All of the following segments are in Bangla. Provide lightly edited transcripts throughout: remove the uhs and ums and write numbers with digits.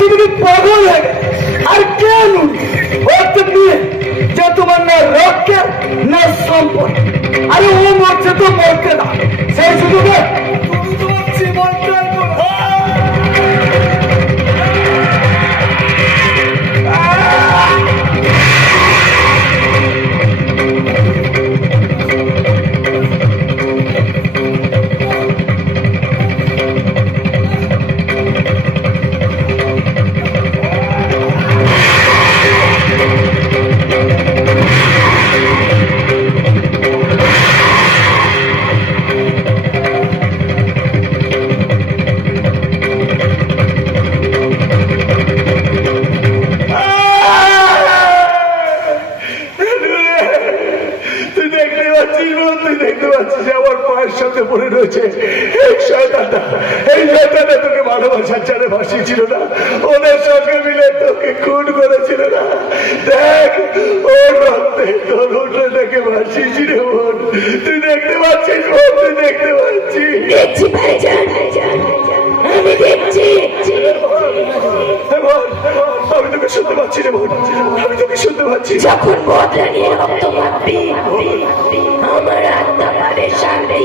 তুমি পাগল হয়ে গেলে আর কেন যে তোমার না রক্ষে না সম্পদ আরে ও মরছে তো মরতে না সেই শুধু তুমি তোমার জীবনটা তোকে ভালোবাসার চারে ভাসিয়েছিল না, ওদের সঙ্গে মিলে তোকে খুন করেছিল না। দেখ ওর রক্তে তোর উঠে থেকে ভাসিয়েছি রে বোন, তুই দেখতে পাচ্ছিস বোন, তুই দেখতে পাচ্ছিস? দেখছি ভাইজান, আমি দেখছি। আমি তোকে শুনতে পাচ্ছি রে বোন, আমি তোকে শুনতে পাচ্ছি। যখন বদলা নিয়ে রক্ত মাপবি আমার আত্মা পাবে শান্তি,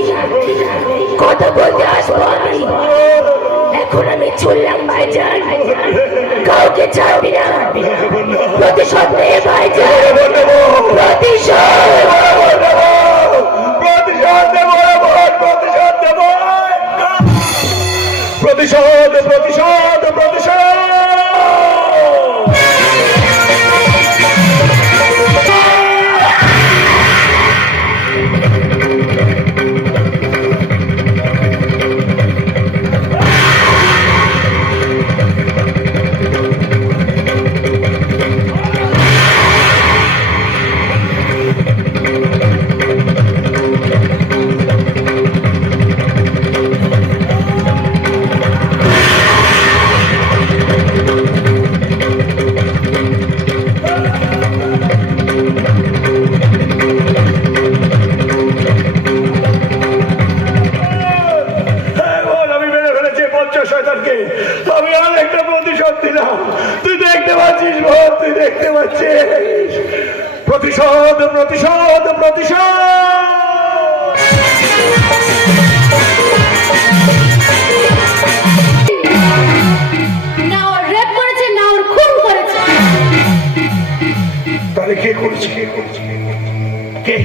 কথা বলতে আসবো আমি। এখন আমি চললাম ভাইজান, কাউকে ছাড়বি না। প্রতিশোধ নে ভাইজান, প্রতিশোধ। প্রতিশোধ, প্রতিশোধ, প্রতিশোধ। আমি আর একটা প্রতিশোধ দিলাম, তুই দেখতে পাচ্ছিস বোন, তুই দেখতে পাচ্ছিস? প্রতিশোধ, প্রতিশোধ, প্রতিশোধ। না ওর রেপ করেছে, না ওর খুন করেছে। তাহলে কে করেছে? কে?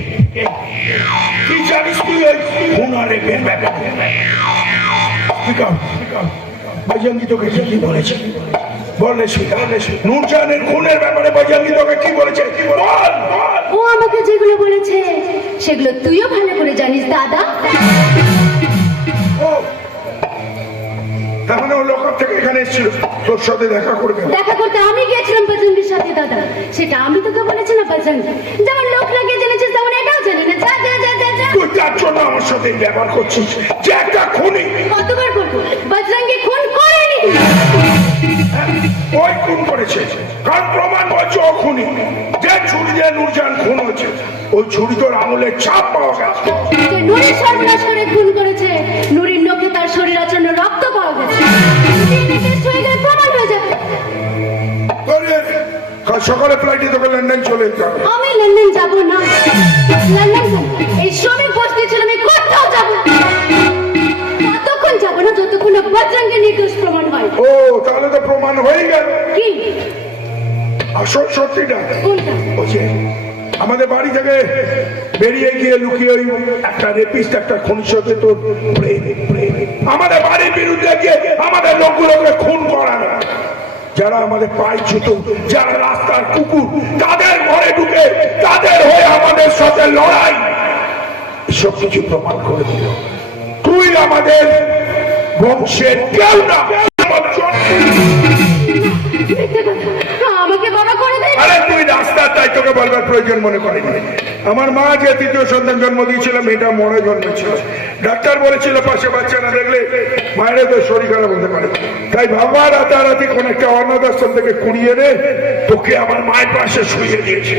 কি জানিস তুই ওই খুন আর রেপের ব্যাপারে? বজরঙ্গী তোকে কি বলেছে? বলে নূরজাহানের খুনের ব্যাপারে বজরঙ্গী তোকে কি বলেছে? ও আমাকে যেগুলো বলেছে সেগুলো তুইও ভালো করে জানিস দাদা। তার মানে ও লোকাল থেকে এখানে এসেছিল তোর সাথে দেখা করবে? দেখা করতে আমি গিয়েছিলাম বজরঙ্গীর সাথে দাদা, সেটা আমি তোকে বলেছি না বজরঙ্গী? যেমন লোক লাগিয়ে জেনেছিস তেমন এটাও জানি না। যা যা যা যা। তুই তার জন্য আমার সাথে ব্যবহার করছিস যে একটা খুনি। কতবার বলবো বজরঙ্গী খুন করেনি? ওই খুন করেছে, কারণ প্রমাণ বলছে ও খুনি। যে ছুরি দিয়ে নূরজাহান খুন হয়েছে ওই ছুরি তোর আঙুলের ছাপ পাওয়া গেছে। নুরির সর্বনাশ করে খুন করেছে, নুরির নখে তার শরীর আচরণ রক্ত পাওয়া গেছে। প্রমাণ হয়ে যাবে। কাল সকালে ফ্লাইটে তোকে লন্ডন চলে যেতে হবে। আমি লন্ডন যাবো না, লন্ডন এই শ্রমিক বসতে ছিল, আমি কোথাও যাবো না। ততক্ষণ যাবো না যতক্ষণ বজরঙ্গের নির্দোষ প্রমাণ হয়। ও তাহলে তো প্রমাণ হয়ে গেল। কি আসল সত্যিটা? কোনটা? আমাদের বাড়ি থেকে বেরিয়ে গিয়ে লুকিয়ে ওই একটা রেপিস্ট একটা খুনির সাথে তোর আমাদের বাড়ির বিরুদ্ধে গিয়ে আমাদের লোকগুলোকে খুন করানো, যারা আমাদের পায়ে ছুতো, যারা রাস্তার কুকুর, তাদের ঘরে ঢুকে তাদের হয়ে আমাদের সাথে লড়াই, সব কিছু প্রমাণ করে দিল। তুই আমাদের বংশের কেউ না। আমাকে বাবা করে দে। আরে তুই রাস্তার তাই তোকে বলবার প্রয়োজন মনে করেনি। আমার মা যে তৃতীয় সন্তান জন্ম দিয়েছিল মেয়েটা মরে জন্মেছিল, ডাক্তার বলেছিল পাশে বাচ্চা না দেখলে মায়ের তো শরীর খারাপ হতে পারে, তাই বাবা রাতারাতি কোন একটা অনাথ আশ্রম থেকে কুড়িয়ে এনে তোকে আমার মায়ের পাশে শুয়ে দিয়েছে।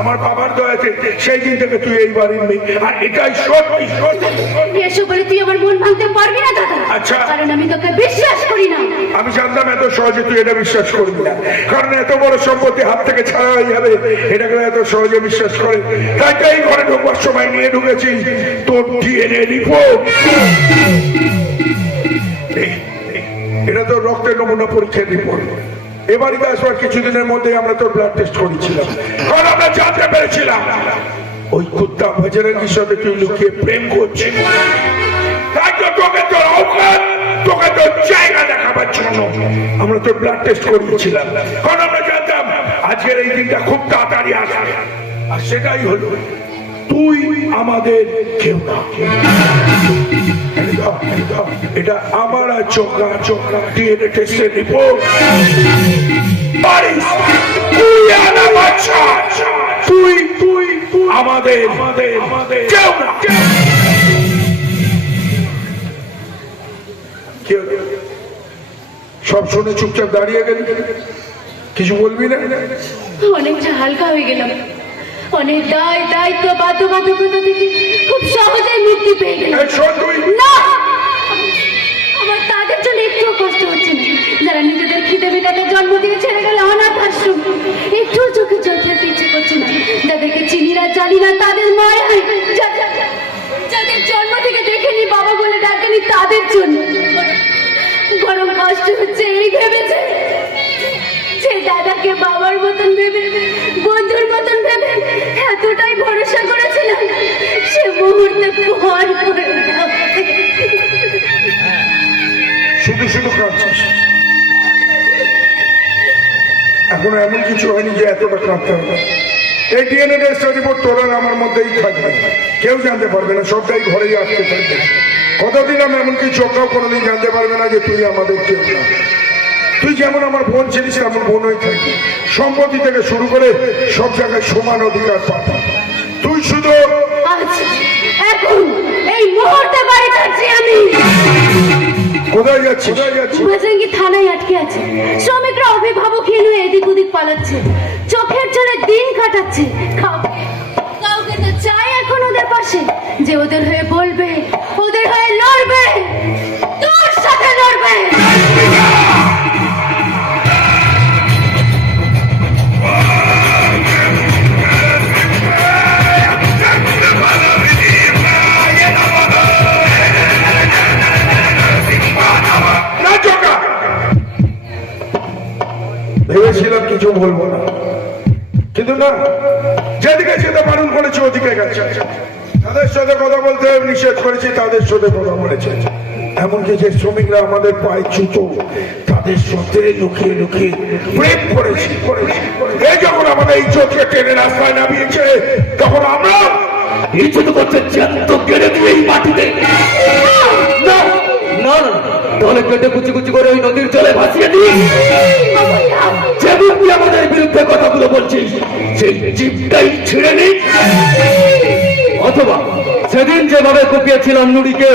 আমার বাবার দয়াতে সেই দিন থেকে তুই এই বাড়ির মেয়ে, আর এটাই সত্যি। এসব বলে তুই আমার মন ভাঙতে পারবি না দাদা। আর আমি তোকে বিশ্বাস করি না। আমি জানতাম এত সহজে তুই এটা বিশ্বাস করবি না, কারণ এত বড় সম্পত্তি হাত থেকে ছাড়া হয়ে যাবে এটাকে এত সহজে বিশ্বাস করে। তাই তাই ঘরে ঢোকবার সময় নিয়ে ঢুকেছি তোর ডিএনএ রিপোর্ট। এটা তো রক্তের নমুনা পরীক্ষার রিপোর্ট। এবারে আসবার কিছুদিনের মধ্যে আমরা তোর ব্লাড টেস্ট করেছিলাম, কারণ আমরা জানতে পেরেছিলাম ওই কুত্তা বজরঙ্গীর সাথে তুই লুকিয়ে প্রেম করছিস। তাই তো তোকে তোর অবকাশ, তোকে তোর জায়গা দেখাবার জন্য আমরা তোর ব্লাড টেস্ট করিয়েছিলাম, কারণ আমরা জানতাম আজকের এই দিনটা খুব তাড়াতাড়ি আসবে। আর সেটাই হলো, তুই আমাদের কেউ না। এটা আমার আর চোখা ডিএনএ টেস্টের রিপোর্ট। তুই তুই আমাদের কেউ না। সব শুনে চুপচাপ দাঁড়িয়ে গেলি, কিছু বলবি না? অনেকটা হালকা হয়ে গেলাম, অনেক দায়িত্ব বাধ্যবাধকতা থেকে খুব সহজেই মুক্তি পেয়ে গেলাম। না, আমার তাদের জন্য একটু কষ্ট হচ্ছে না, যারা নিজেদের খিদে মেটাতে জন্ম দিয়ে ছেড়ে গেল অনাথ আশ্রম। একটু চোখে জল ফেলতে ইচ্ছে করছে না, যাদেরকে চিনি না জানি না তাদের মায় হয়, যাদের জন্ম থেকে দেখেনি বাবা বলে ডাকেনি তাদের জন্য বরং কষ্ট হচ্ছে এই ভেবেছে যে দাদাকে বাবার মতন ভেবে, বন্ধুর মতন ভেবে এতটাই ভরসা করেছিলাম, সে মুহূর্তে পর করে শুধু শুধু কাঁদছিস। এখনো এমন কিছু হয়নি যে এতটা কাঁদতে হবে। এই ডিএনএ টেস্টের রিপোর্ট তোর আর আমার মধ্যেই থাকবে, কেউ জানতে পারবে না, সবটাই ঘরেই আসতে থাকবে। কতদিন আমি এমনকি চোখটাও কোনোদিন জানতে পারবে না যে তুই আমাদের কেউ না। তুই যেমন আমার বোন ছিলিস তেমন বোন হয়ে থাকবি, সম্পত্তি থেকে শুরু করে সব জায়গায় সমান অধিকার পাবি। তুই শুধু এখন এই মুহূর্তে বাড়ি যাচ্ছি আমি। কোথায় যাচ্ছিস? বজরঙ্গী থানায় আটকে আছে, শ্রমিকরা অভিভাবকহীন হয়ে এদিক ওদিক পালাচ্ছে, চোখের জলে দিন কাটাচ্ছে। কাউকে তো চাই এখন ওদের পাশে, যে ওদের হয়ে বলবে, ওদের হয়ে লড়বে, তোর সাথে লড়বে। ভেবেছিলাম কিছু বলবো না, কিন্তু না, যেদিকে যেতে বারণ করেছি ওদিকে গেছে। তাদের সাথে কথা বলতে নিষেধ করেছি, তাদের সাথে কথা বলেছে। এমনকি যে শ্রমিকরা আমাদের পায়ে ছুতো, তাদের সাথে লুকিয়ে লুকিয়ে প্রেম করেছি। এই যখন আমাদের ইজ্জতকে টেনে রাস্তায় নামিয়েছে, তখন আমরা ইজ্জত করতে জ্যান্ত কেড়ে দিয়ে এই মাটিতে না না না, তাহলে কেটে কুচি কুচি করে ওই নদীর জলে ভাসিয়ে দিই। যেমন তুই আমাদের বিরুদ্ধে কথাগুলো বলছিস, সেই জীবটাই ছিঁড়ে নিই, অথবা সেদিন যেভাবে কুপিয়েছিলাম নুড়িকে,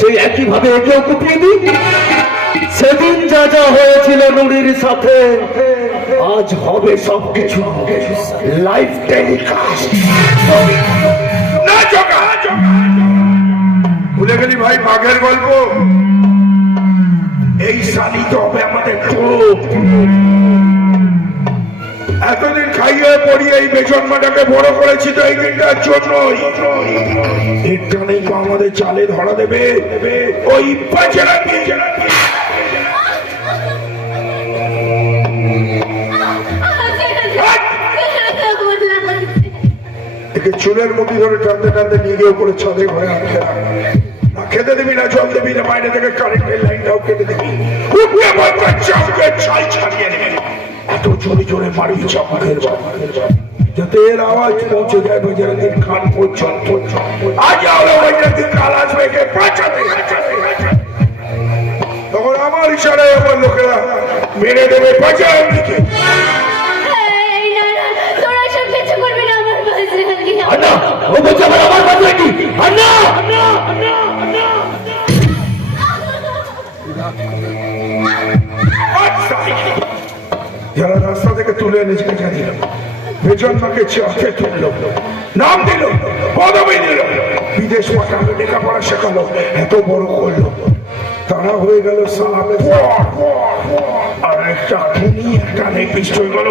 সেই একইভাবে একেও কুপিয়ে দিই। সেদিন যা যা হয়েছিল নুড়ির সাথে, আজ হবে সবকিছু লাইভ টেলিকাস্ট। না চোখা, ভুলে গেলি ভাই বাঘের গল্প? এই শালি তো হবে আমাদের টোপ। এতদিন খাইয়ে পড়িয়ে এই বেজন্মাটাকে বড় করেছি তো এই দিনটার জন্যই। এর টানেই তো আমাদের চালে ধরা দেবে ওই বাজরাঙ্গী। একে চুলের মুঠি ধরে টানতে টানতে নিয়ে গিয়ে উপরে ছাদে ঘরে আনতে না খেতে দিবি, না জল দিবি, না বাইরে থেকে কারেন্টের লাইনটাও কেটে দিবি। ছাই ছাড়িয়ে নেবে, এত জোরে জোরে মারি চাপাকের যাতে এর আওয়াজ পৌঁছে যায় বজরঙ্গীর কান পর্যন্ত। আজ আমরা বজরঙ্গী কাল আসবে একে বাঁচাতে। তখন আমার ইশারায় আমার লোকেরা মেরে দেবে বজরঙ্গীকে। যারা রাস্তা থেকে তুলে এনেছে বেজন্মাকে চেয়ারে তুললো, নাম দিল, পদবি দিল, বিদেশ পাঠালো, লেখাপড়া শেখালো, এত বড় করলো, তারা মারা হয়ে গেল সালামের আর একটা খুনি একটা রেপিস্ট হয়ে গেল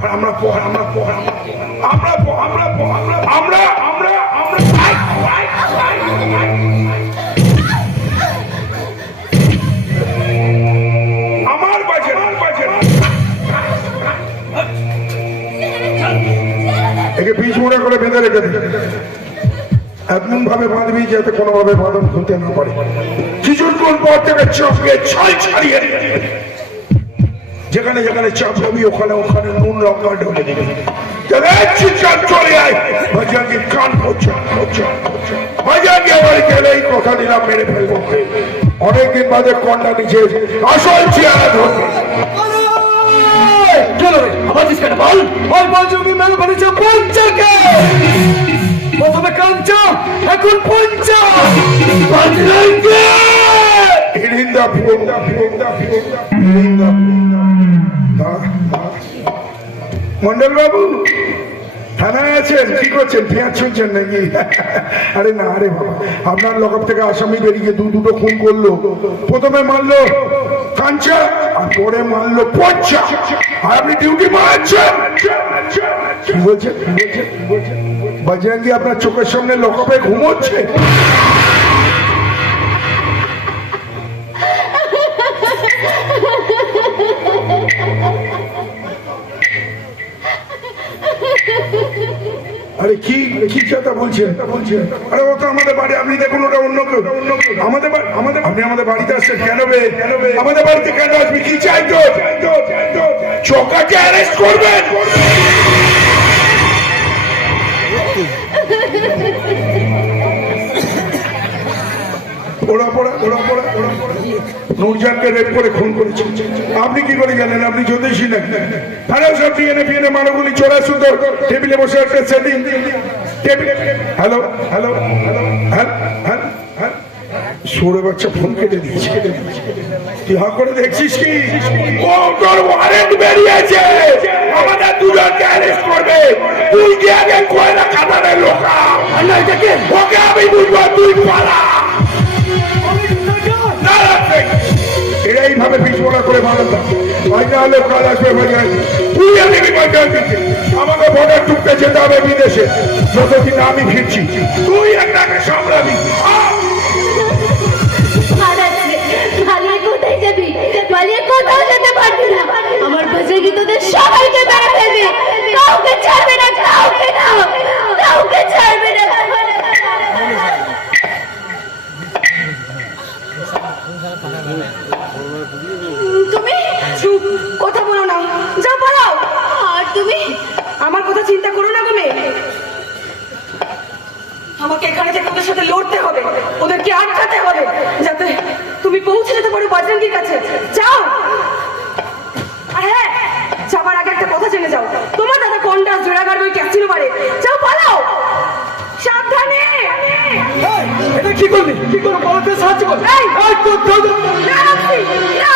আর আমরা আমার বাজে একে পিছ মোড়া করে বেঁধে রেখে দিই এমন ভাবে বাঁধবি যাতে কোনোভাবে বাঁধন খুলতে না পারে কিছুক্ষণ পর থেকে চোখে ছাই ছাড়িয়ে যেখানে যেখানে চাপ হবি ওখানে ওখানে নুন লঙ্কা ঢেলে দিবি চিৎকার চলে আয় ভাজাকে কান ভাজাকে আবার গেলে এই কথা দিলাম মেরে ফেলবো অনেকদিন বাদে কন্যা নিচে আসল চেয়ারা ধরবে চলো রে আবার কেন বল ওই বলজমি মেল করেছে পঞ্চাকে প্রথমে কাঞ্চা এখন পঞ্চা মন্ডল বাবু থানায় আছেন কি করছেন পেঁয়াজ ছুঁচ্ছেন নাকি আরে না আরে বাবা আপনার লকআপ থেকে আসামি বেরিয়ে দুটো খুন করলো প্রথমে মারলো কাঞ্চা আর পরে মারলো পঞ্চা আর আপনি ডিউটি মারাচ্ছেন কি বলছেন বজরঙ্গি আপনার চোখের সামনে লকআপে ঘুমোচ্ছে আরে কি কি কথা বলছেন আরে ও তো আমাদের বাড়ি আপনি দেখুন ওটা অন্য কেউ আপনি আমাদের বাড়িতে আসছেন কেন আমাদের বাড়িতে কেন আসবি কি চাই তো চোখাকে অ্যারেস্ট করবেন নূরজানকে রেপ করে খুন করেছে আপনি কি করে জানেন আপনি জ্যোতিষী নাকি আরে সব পিএনএ মানবগুলি চড়া সুন্দর টেবিলে বসে একটা সেটিং হ্যালো হ্যালো সৌরে বাচ্চা ফোন কেটে দিয়েছে তুই হা করে দেখছিস কি ও তোর ওয়ারেন্ট বেরিয়েছে আমাদের দুজনকে অ্যারেস্ট করবে তুই কি আগে কয়লা কাটারে লোকা ওকে আমি বুঝবো তুই পালা এরা এইভাবে পিছপড়া করে মানতাম ভাই না হলে কাজ আসবে ভাই তুই আমি কি আমাকে বর্ডার টুকতে যেতে হবে বিদেশে যতদিন আমি ফিরছি তুই একটাকে সামলাবি কোথায় যাবি পালিয়ে কোথাও যেতে পারবি না আমার বাজারে তোদের সবাইকে মেরে ফেলবে কাউকে ছাড়বে না কাউকে ছাড়বে না তুমি চুপ কথা বলো না যাও পালাও আর তুমি আমার কথা চিন্তা করো না তুমি আমাকে এখানে থেকে ওদের সাথে লড়তে হবে ওদেরকে আটকাতে হবে যাতে তুমি পৌঁছে যেতে পারো বজরঙ্গীর কাছে যাও আর হ্যাঁ যাবার আগে একটা কথা জেনে যাও তোমার দাদা কন্ডাস জোড়াগার ওই ক্যাসিনো বারে যাও পালাও সাবধানে এটা কি করবি কি করে বলতে সাহায্য কর এই না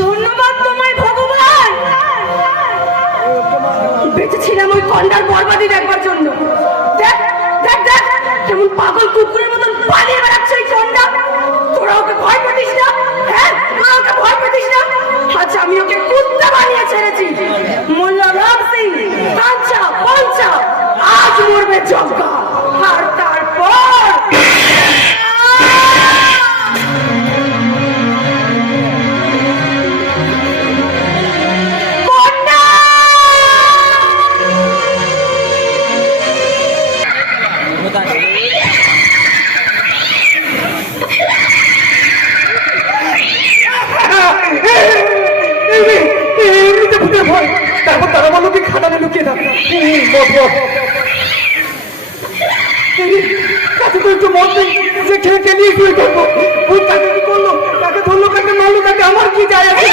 ধন্যবাদ তোমায় ভগবান বেঁচেছিলাম ওই কন্ডার বরবাদি দেখবার জন্য দেখ দেখ দেখ কেমন পাগল কুকুরের মতন পালিয়ে বেড়াচ্ছে ওই কন্ডা তোরা ওকে ভয় পেতিস না হ্যাঁ তোরা ওকে ভয় পেতিস না আজ আমি ওকে কুত্তা বানিয়ে ছেড়েছি মূল্য রাম সিং কাঞ্চা পঞ্চা আজ মরবে যজ্ঞা আর তারপর তারপর তারা বললো কি খাটানে লুকিয়ে থাক কাছে তো একটু মদ নেই যে খেয়ে খেলিয়ে শুয়ে করবো তাকে কি করলো তাকে ধরলো তাকে মারলো তাকে আমার কি যায় আছে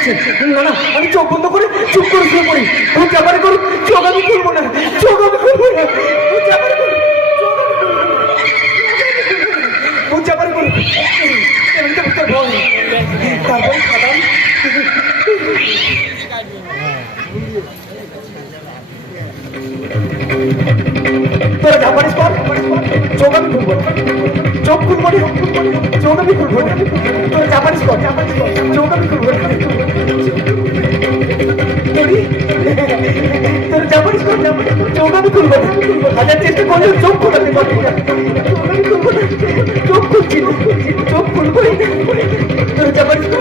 করছে। না না, আমি চোখ বন্ধ করে চুপ করে শুয়ে পড়ি। ভূত চাপারি করুক, চোখ আমি খুলবো না, চোখ আমি খুলবো না। ভূত চাপারি করুক, ভূত চাপারি করুক। এমনিতে ভূতের ভয়। তারপরে খাদাম। তোরা যা পারিস কর, চোখ আমি খুলবো না, চোখ খুলবো না, চোখ আমি খুলবো না। তোরা যা পারিস কর, চোখ আমি খুলবো না। তোরা যা পারিস কর, চোখ আমি খুলবো না। হাজার চেষ্টা করলেও চোখ খোলাতে পারবো না। চোখ আমি খুলবো না, চোখ খুলছি না, চোখ খুলবোই না। তোরা যা পারিস কর,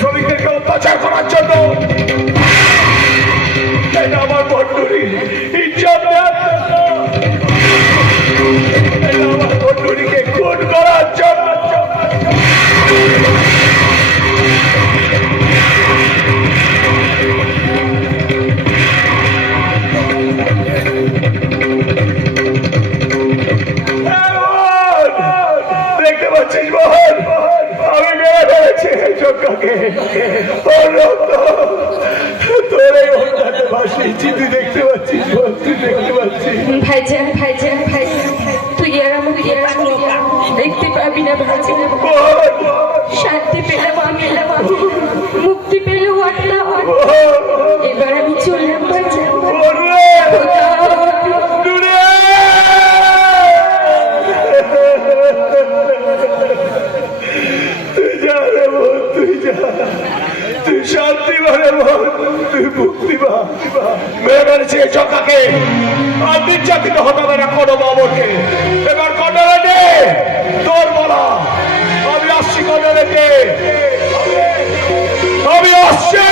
শ্রমিকদেরকে অত্যাচার করার জন্য এটা আমার বন্ধুরি ইজ্জত আমার বন্ধুরিকে খুন করার জন্য। দেখতে পাচ্ছিস মোহন, আমি মেরে ফেলেছি চোখটাকে, ওর রক্ত তোর এই হঠাৎ ভাসিয়েছি, তুই দেখতে পাচ্ছিস, তুই দেখতে পাচ্ছিস। ভাইজান ভাইজান ভাইজান, তুই আর আমাকে দেখতে পাবি না ভাইজান। শান্তি পেলাম আমি, মুক্তি পেলেও আটলাম। এবার আমি চললাম ভাইজান। তুই শান্তি মানে তুই মুক্তি পা। মেরে ফেলেছি এই চকাকে, আর নির্যাতিত হতে হবে না কোনো বাবরকে। এবার কন্ডলে দে তোর বলা, আমি আসছি কন্ডলে দে, আমি আসছি।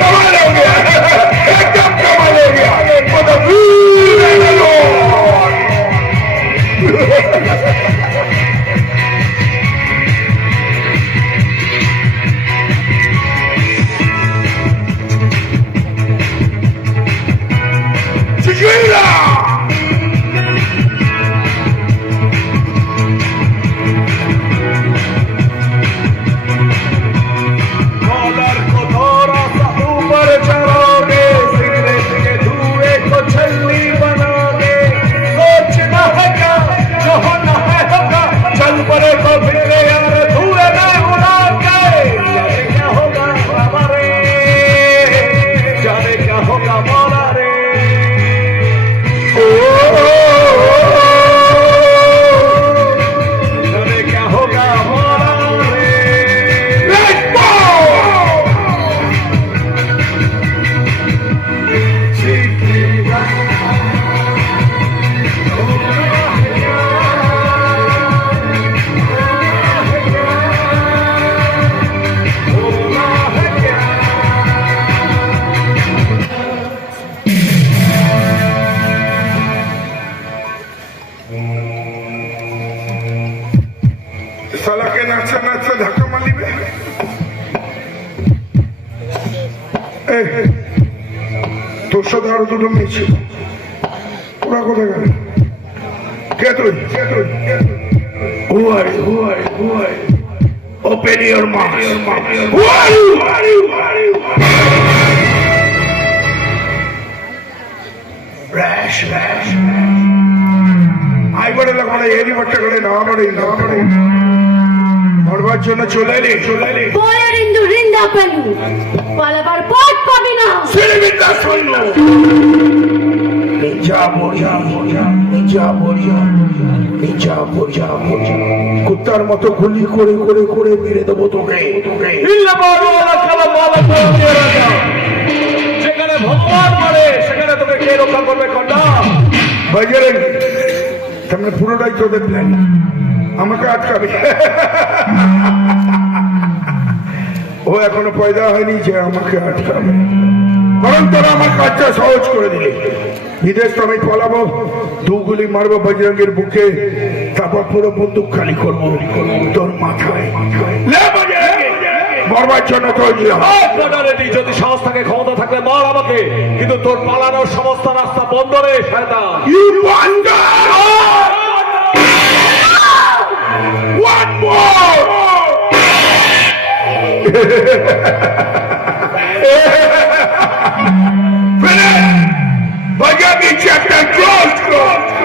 कमाल हो गया, एकदम कमाल हो गया। নাচতে নাচতে ধাক্কা মারিবে তোর সাথে আরো দুটো মেয়ে ছিল ওরা কোথায় গেল কে তুই Who are you? Open your mouth. Who are you? Rash. I got a lot of heavy water. মরবার জন্য চলে এলি পরের ইন্দু রিন্দা পেলু পালাবার পথ পাবি না ছেড়ে বিদ্যা শূন্য কুত্তার মতো গুলি করে করে করে মেরে দেবো তোকে সেখানে ভগবান মারে সেখানে তোকে কে রক্ষা করবে কন্যা সামনে পুরোটাই তোদের প্ল্যান আমাকে আটকাবে ও এখনো পয়দা হয়নি যে আমাকে আটকাবে বরং তোরা আমার কাজটা সহজ করে দিলে বিদেশ তো আমি পালাবো দু গুলি মারবো বজরঙ্গের বুকে তারপর পুরো বন্দুক খালি করবো তোর মাথায় মরবার জন্য তৈরি যদি সাহস থাকে ক্ষমতা থাকলে মার আমাকে কিন্তু তোর পালানোর সমস্ত রাস্তা বন্ধ রে শয়তান One more! Bajami chapter closed.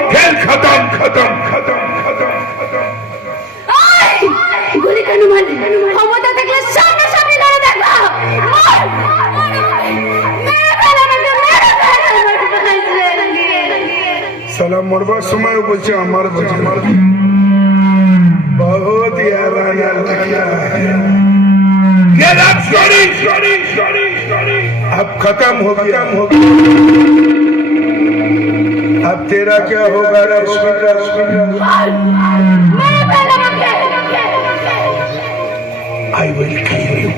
Hell khatam. গুলি কেন মারলি ক্ষমতা থাকলে সামনে সামনে লড়ে দেখা সালাম মরবার সময় বলছে আমার बहुत यारा अब खत्म हो गया अब तेरा क्या होगा I will kill you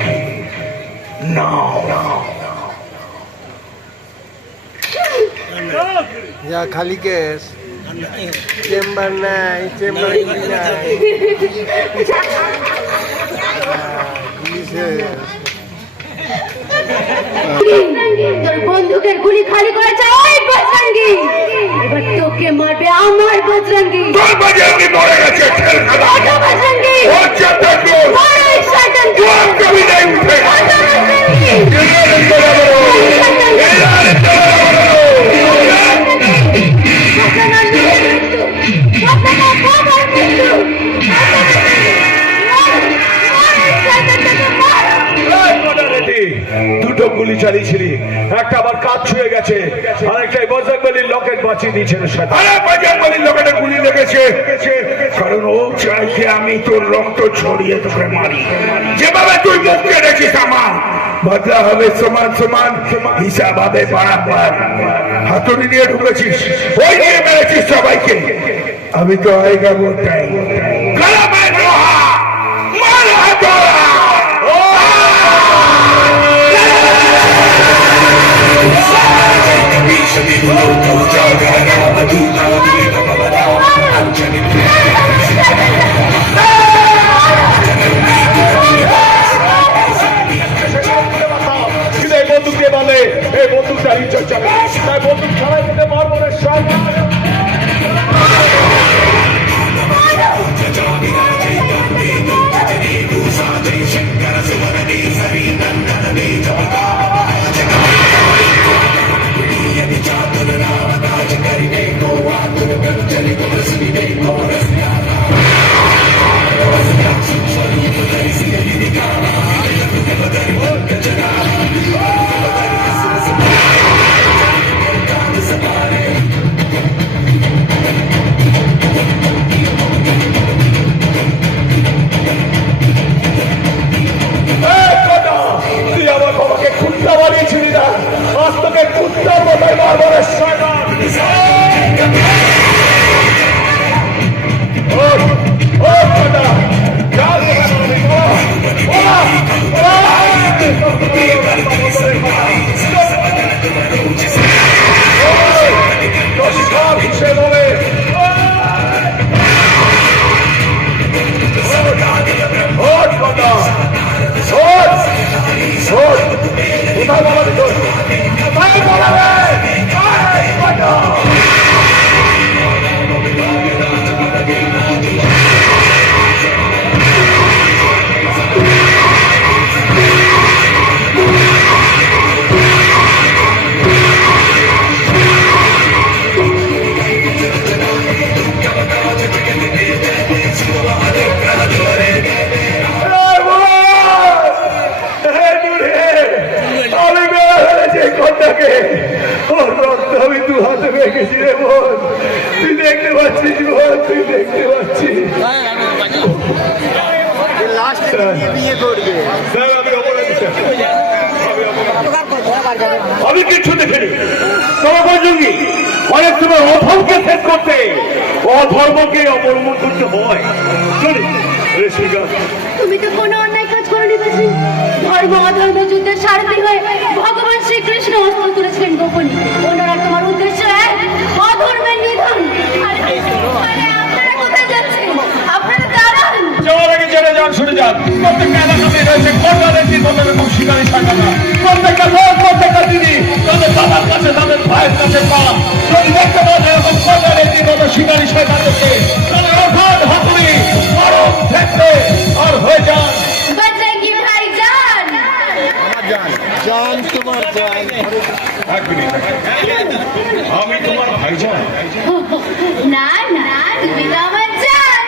now. या खाली केस চেম্বার নাই চেম্বার তোর বন্দুকের গুলি খালি করেছে ওই বজরঙ্গি এবার তোকে মারবে আমার বজরঙ্গি তোর বজরঙ্গি মরে গেছে ওটা বজরঙ্গি ও চট্টগ্রাম মারো এই শয়তানকে তুই কবি নাই উঠে ওটা দুটো গুলি চালিয়েছিলি একটা আবার কাজ ছুঁয়ে গেছে আর একটা বজরংবলীর লকেট বাঁচিয়ে দিয়েছিল বজরংবলীর লকেটে গুলি লেগেছে কারণ ও চাইছে আমি তোর রক্ত ছড়িয়ে তোকে মারি যেভাবে তুই মুখ কেটেছিস আমার বদলা হবে সমান হিসাব হবে বরাবর হাতুড়ি নিয়ে ঢুকেছিস ওই নিয়ে মেরেছিস সবাইকে আমি তো আয়েগা বলতাই গলায় লোহা মার হাতড়া বন্দুক দিয়ে বলে এই বন্দুকটা ইজ্জত যাবে তাই বন্দুক ছাড়াই দিতে মারবো না সব দেখতে পাচ্ছিস তুই দেখতে পাচ্ছিস লাস্ট বিয়ে করবে স্যার আমি অপরাধী স্যার আমি কিচ্ছু দেখিনি তোমার বজঙ্গি অনেক সময় অধর্মকে শেষ করতে অধর্মকে অবলম্বন করতে হয় চলি রেশমিকা তুমি তো কোনো অন্যায় কাজ করনি বাজি। ধর্ম অধর্ম যুদ্ধের সারথি হয়ে ভগবান শ্রীকৃষ্ণ অস্ত্র তুলেছিলেন গোপনে। ওনারা তোমার উদ্দেশ্য এক, অধর্মের নিধন। আরে আপনারা কোথায় যাচ্ছেন? আপনারা দাঁড়ান। যাওয়ার আগে জেনে যান শুনে যান প্রত্যেকটা এলাকাতে রয়েছে কর্নারের জীবনের এবং শিকারী শাখাটা প্রত্যেকটা লোক প্রত্যেকটা দিদি তাদের বাবার কাছে তাদের ভাইয়ের কাছে পা যদি দেখতে পান এরকম কর্নারের জীবনের শিকারী শাখাদেরকে তাদের অঘাত হাতুড়ি মরম দেখতে আর হয়ে যান বজরঙ্গি ভাইজান। জান তোমার জান এক মিনিট আমি তোমার ভাইজান না না, তুমি তো আমার জান।